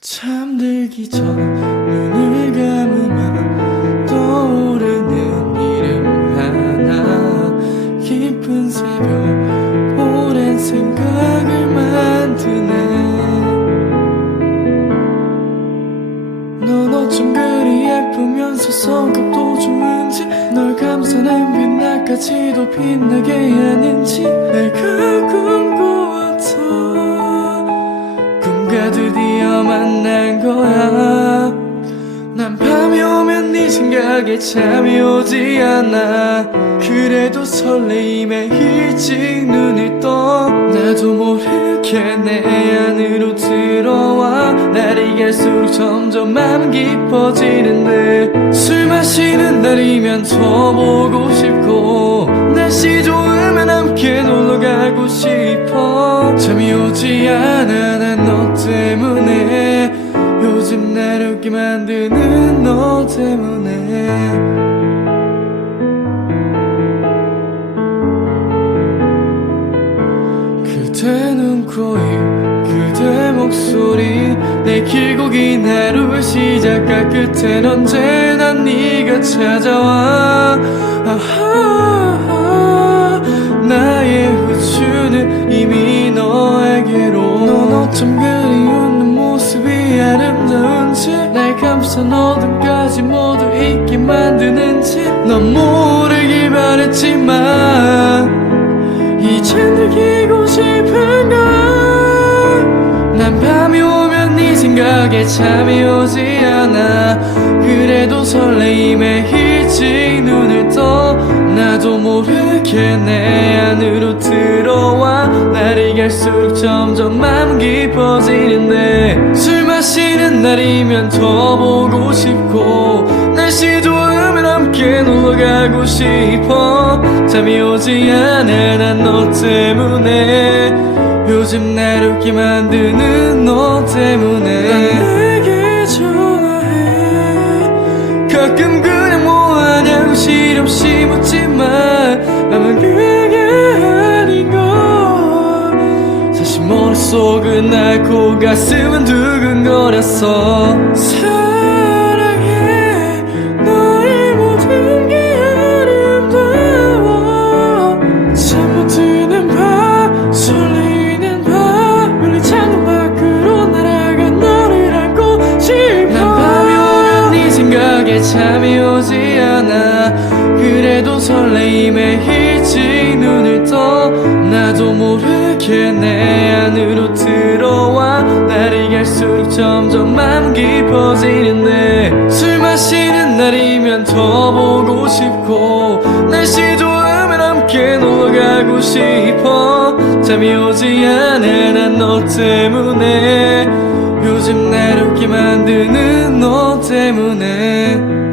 잠들기 전 눈을 감으면 떠오르는 이름 하나. 깊은 새벽 오랜 생각을 만드네. 넌 어쩜 그리 예쁘면서 감싸는 빛날까지도 빛나게 하는지 내가 꿈꿔왔던 꿈과 드디어 만난 거야. 난 밤이 오면 네 생각에 잠이 오지 않아. 그래도 설레임에 일찍 눈을 떠. 나도 모르 게 내 안으로 들어와. 날이 갈수록 점점 마음 깊어지는데 술 마시는 날이면 더 보고 싶고 날씨 좋으면 함께 놀러 가고 싶어. 잠이 오지 않아 난 너 때문에. 요즘 날 웃게 만드는 너 때문에 그대 눈코입 그대 목소리 내 길고 긴 하루 시작과 끝엔 언제나 네가 찾아와. 아하 나의 후추는 이미 너에게로. 넌 어쩜 그리 웃는 모습이 아름다운지. 날 감싼 어둠까지 모두 잊게 만드는지. 넌모 느끼고 싶은걸 난 밤이 오면 네 생각에 잠이 오지 않아. 그래도 설레임에 일찍 눈을 떠. 나도 모르게 내 안으로 들어와. 날이 갈수록 점점 마음 깊어지는데. 술 마시는 날이면 더 보고 싶고. 날씨 좋으면 함께 놀러 가고 싶어. 잠이 오지 않아 난 너 때문에. 요즘 날 웃게 만드는 너 때문에. 난 내게 전화해. 가끔 그냥 뭐하냐고 실없이 묻지만 맘은 그게 아닌 걸 사실 머릿속은 앓고 가슴은 두근거렸어 생각에 잠이 오지 않아. 그래도 설레임에 일찍 눈을 떠. 나도 모르게 내 안으로 들어와. 날이 갈수록 점점 마음 깊어지는데 술 마시는 날이면 더 보고 싶고 날씨 좋으면 함께 놀러 가고 싶어 잠이 오지 않아. 난 너 때문에. 요즘 날 웃게 만드는 너 때문에